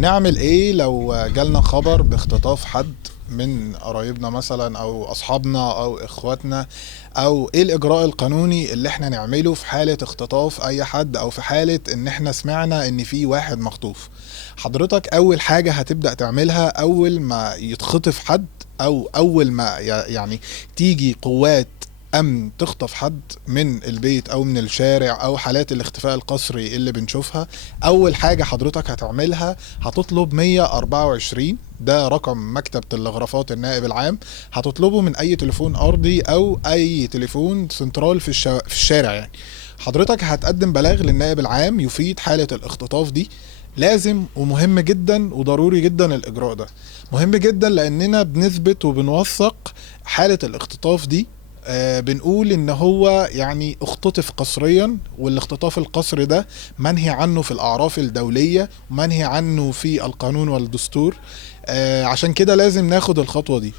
نعمل ايه لو جالنا خبر باختطاف حد من قرايبنا مثلا او اصحابنا او اخواتنا؟ او ايه الاجراء القانوني اللي احنا نعمله في حالة اختطاف اي حد او في حالة ان احنا سمعنا ان في واحد مخطوف؟ حضرتك اول حاجة هتبدأ تعملها اول ما يتخطف حد، او اول ما يعني تيجي قوات امن تخطف حد من البيت او من الشارع او حالات الاختفاء القسري اللي بنشوفها، اول حاجة حضرتك هتعملها هتطلب 124. ده رقم مكتب تلغرافات النائب العام. هتطلبه من اي تليفون ارضي او اي تليفون سنترال في الشارع يعني. حضرتك هتقدم بلاغ للنائب العام يفيد حالة الاختطاف دي. لازم ومهم جدا وضروري جدا الاجراء ده، مهم جدا لاننا بنثبت وبنوثق حالة الاختطاف دي. بنقول ان هو يعني اختطف قسريا، والاختطاف القسري ده منهي عنه في الاعراف الدولية ومنهي عنه في القانون والدستور. عشان كده لازم ناخد الخطوة دي.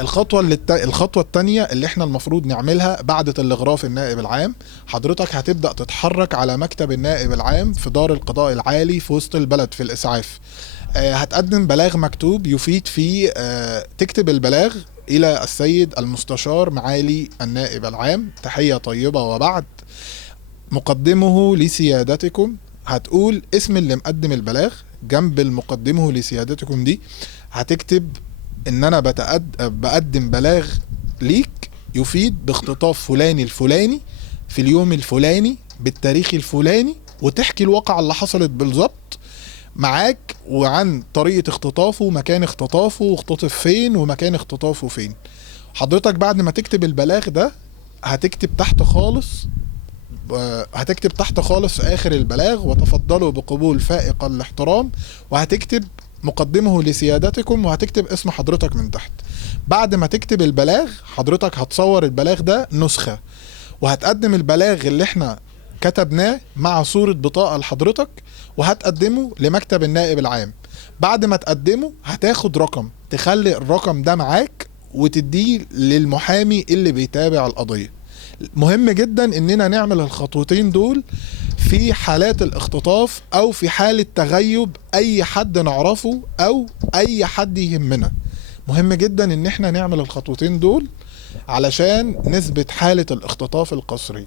الخطوة التانية اللي احنا المفروض نعملها بعد تلغراف النائب العام، حضرتك هتبدأ تتحرك على مكتب النائب العام في دار القضاء العالي في وسط البلد في الإسعاف. هتقدم بلاغ مكتوب يفيد فيه، تكتب البلاغ إلى السيد المستشار معالي النائب العام، تحية طيبة وبعد مقدمه لسيادتكم. هتقول اسم اللي مقدم البلاغ جنب المقدمه لسيادتكم دي. هتكتب ان انا بقدم بلاغ ليك يفيد باختطاف فلان الفلاني في اليوم الفلاني بالتاريخ الفلاني، وتحكي الواقعة اللي حصلت بالظبط معاك وعن طريقة اختطافه ومكان اختطافه واختطف فين ومكان اختطافه فين. حضرتك بعد ما تكتب البلاغ ده هتكتب تحت خالص هتكتب تحت خالص في آخر البلاغ: وتفضلوا بقبول فائق الاحترام. وهتكتب مقدمه لسيادتكم وهتكتب اسم حضرتك من تحت. بعد ما تكتب البلاغ حضرتك هتصور البلاغ ده نسخة، وهتقدم البلاغ اللي احنا كتبناه مع صورة بطاقة لحضرتك، وهتقدمه لمكتب النائب العام. بعد ما تقدمه هتاخد رقم، تخلي الرقم ده معاك وتديه للمحامي اللي بيتابع القضية. مهم جدا اننا نعمل الخطوتين دول في حالات الاختطاف او في حالة تغيب اي حد نعرفه او اي حد يهمنا. مهم جدا ان احنا نعمل الخطوتين دول علشان نثبت حالة الاختطاف القسري.